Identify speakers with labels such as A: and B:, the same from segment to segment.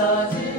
A: saati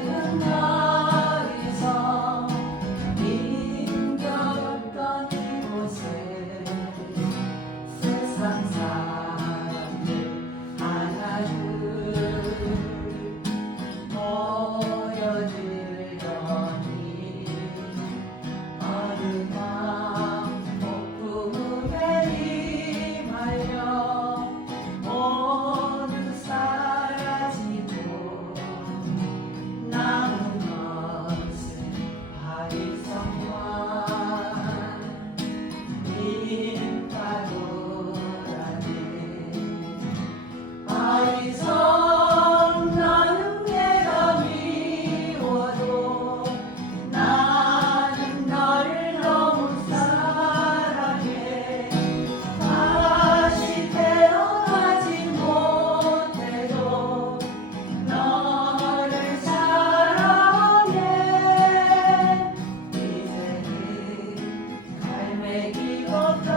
A: Oh,